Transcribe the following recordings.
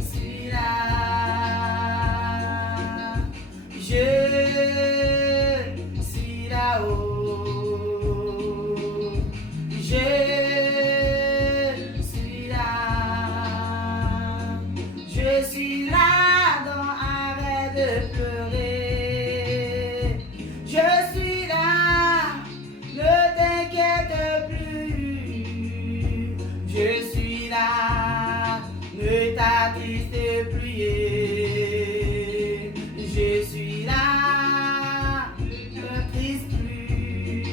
suis là. Je suis là-haut. Je suis là. Je suis là, donc arrête de pleurer. Je suis là, ne t'inquiète plus. Je suis là, ne t'attriste plus. Je suis là, ne triste plus.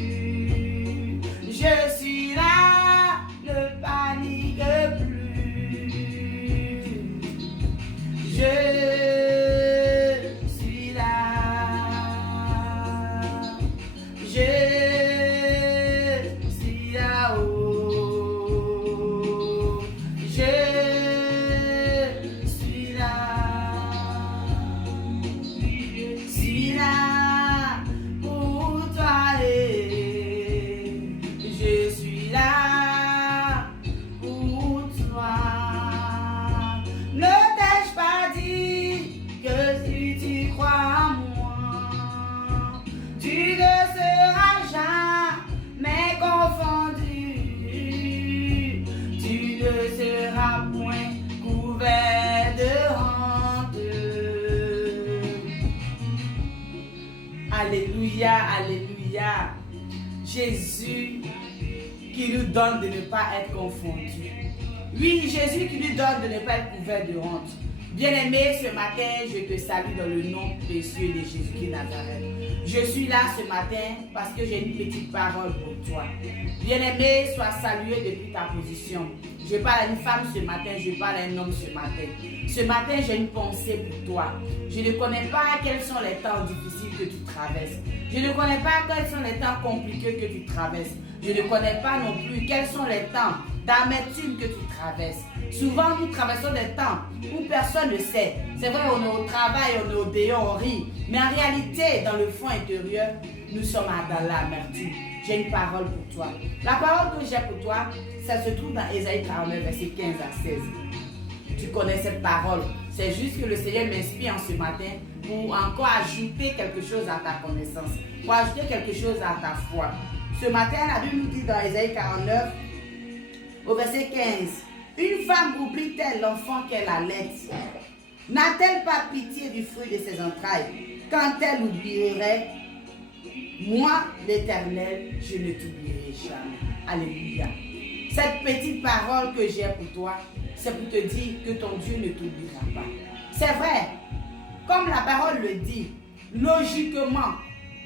Je suis là, ne panique plus. Je suis là. Je suis là-haut. Je suis là. Je suis là pour toi et je suis là pour toi. Ne t'ai-je pas dit que si tu crois en moi, tu ne seras jamais confondu. Tu ne seras point couvert de honte. Alléluia, alléluia. Jésus qui nous donne de ne pas être confondu. Oui, Jésus qui nous donne de ne pas être couvert de honte. Bien-aimé, ce matin, je te salue dans le nom précieux de Jésus-Christ Nazareth. Je suis là ce matin parce que j'ai une petite parole pour toi. Bien-aimé, sois salué depuis ta position. Je parle à une femme ce matin, je parle à un homme ce matin. Ce matin, j'ai une pensée pour toi. Je ne connais pas quels sont les temps difficiles que tu traverses. Je ne connais pas quels sont les temps compliqués que tu traverses. Je ne connais pas non plus quels sont les temps d'amertume que tu traverses. Souvent, nous traversons des temps où personne ne sait. C'est vrai, on est au travail, on est au dehors, on rit. Mais en réalité, dans le fond intérieur, nous sommes dans l'amertume. J'ai une parole pour toi. La parole que j'ai pour toi, ça se trouve dans Ésaïe 49, verset 15 à 16. Tu connais cette parole. C'est juste que le Seigneur m'inspire en ce matin pour encore ajouter quelque chose à ta connaissance, pour ajouter quelque chose à ta foi. Ce matin, la Bible nous dit dans Ésaïe 49, au verset 15, « Une femme oublie-t-elle l'enfant qu'elle allait? N'a-t-elle pas pitié du fruit de ses entrailles quand elle oublierait? Moi, l'Éternel, je ne t'oublierai jamais. » Alléluia. Cette petite parole que j'ai pour toi, c'est pour te dire que ton Dieu ne t'oubliera pas. C'est vrai, comme la parole le dit, logiquement,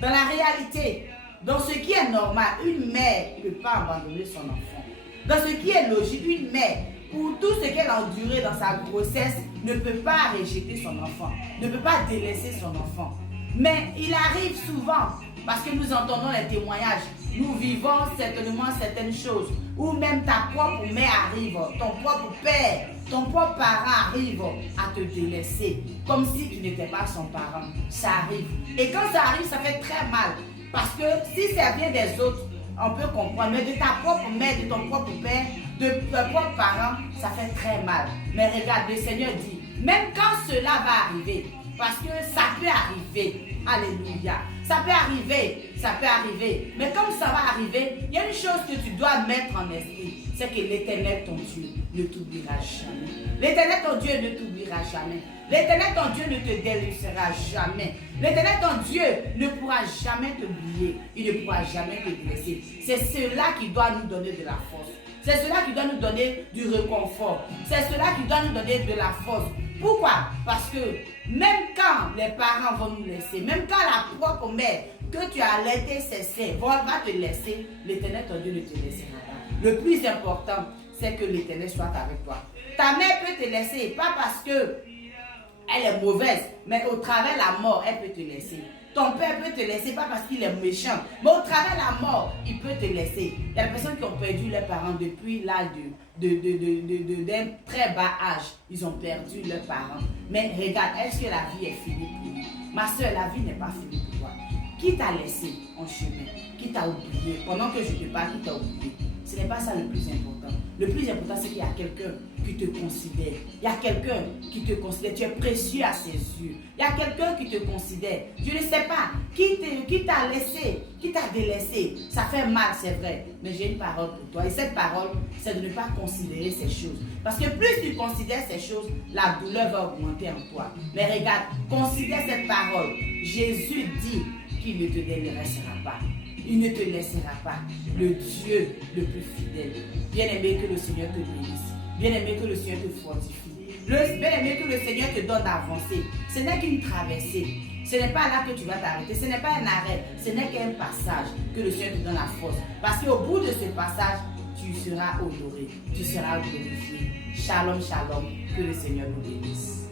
dans la réalité, dans ce qui est normal, une mère ne peut pas abandonner son enfant. Dans ce qui est logique, une mère, pour tout ce qu'elle a enduré dans sa grossesse, ne peut pas rejeter son enfant, ne peut pas délaisser son enfant. Mais il arrive souvent, parce que nous entendons les témoignages, nous vivons certainement certaines choses, où même ta propre mère arrive, ton propre père, ton propre parent arrive à te délaisser, comme si tu n'étais pas son parent. Ça arrive. Et quand ça arrive, ça fait très mal. Parce que si ça vient des autres, on peut comprendre. Mais de ta propre mère, de ton propre père, de ton propre parent, ça fait très mal. Mais regarde, le Seigneur dit, même quand cela va arriver, parce que ça peut arriver, alléluia, ça peut arriver, mais comme ça va arriver, il y a une chose que tu dois mettre en esprit, c'est que l'Éternel, ton Dieu, ne t'oubliera jamais. L'Éternel, ton Dieu, ne t'oubliera jamais. L'Éternel, ton Dieu, ne te délaissera jamais. L'Éternel, ton Dieu, ne pourra jamais t'oublier. Il ne pourra jamais te blesser. C'est cela qui doit nous donner de la force. C'est cela qui doit nous donner du réconfort. C'est cela qui doit nous donner de la force. Pourquoi? Parce que même quand les parents vont nous laisser, même quand la propre mère que tu as allaité cesser va te laisser, l'Éternel, ton Dieu, ne te laissera pas. Le plus important, c'est que l'Éternel soit avec toi. Ta mère peut te laisser, pas parce que elle est mauvaise, mais au travers de la mort, elle peut te laisser. Ton père peut te laisser, pas parce qu'il est méchant, mais au travers de la mort, il peut te laisser. Il y a des personnes qui ont perdu leurs parents depuis l'âge d'un très bas âge. Ils ont perdu leurs parents. Mais regarde, est-ce que la vie est finie pour nous? Ma soeur, la vie n'est pas finie pour toi. Qui t'a laissé en chemin? Qui t'a oublié? Pendant que je te parle, qui t'a oublié? Ce n'est pas ça le plus important. Le plus important, c'est qu'il y a quelqu'un qui te considère. Il y a quelqu'un qui te considère. Tu es précieux à ses yeux. Il y a quelqu'un qui te considère. Je ne sais pas qui t'a laissé, qui t'a délaissé. Ça fait mal, c'est vrai. Mais j'ai une parole pour toi. Et cette parole, c'est de ne pas considérer ces choses. Parce que plus tu considères ces choses, la douleur va augmenter en toi. Mais regarde, considère cette parole. Jésus dit qu'il ne te délaissera pas. Il ne te laissera pas. Le Dieu le plus fidèle. Bien-aimé, que le Seigneur te bénisse. Bien-aimé, que le Seigneur te fortifie. Bien-aimé, que le Seigneur te donne d'avancer. Ce n'est qu'une traversée. Ce n'est pas là que tu vas t'arrêter. Ce n'est pas un arrêt. Ce n'est qu'un passage que le Seigneur te donne la force. Parce qu'au bout de ce passage, tu seras honoré. Tu seras glorifié. Shalom, shalom. Que le Seigneur nous bénisse.